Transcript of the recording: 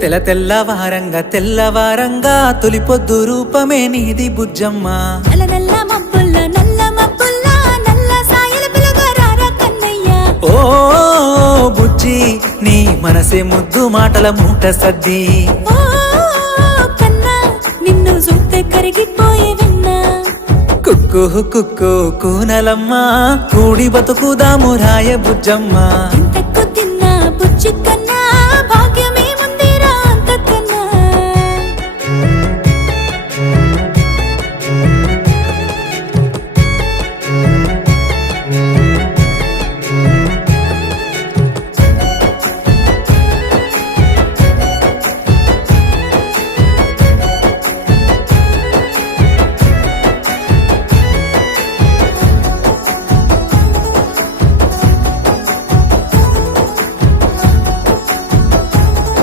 తెల్లవారంగా తెల్లవారంగా తొలి పొద్దు రూపమే నీది బుజ్జమ్మ. నల్ల నల్ల మబ్బుల్లా నల్ల మబ్బుల్లా నల్ల సాయల పిలగారా కన్నయ్య. ఓ బుజ్జి నీ మనసే ముద్దు మాటల మూట సద్ది. ఓ కన్నా నిన్ను చూస్తే కరిగిపోయే విన్నా. కుక్కు కుక్కు కూనలమ్మ కూడి బతుకుదాము రాయ బుజ్జమ్మ. ఇంతకు తిన్నా బుజ్జి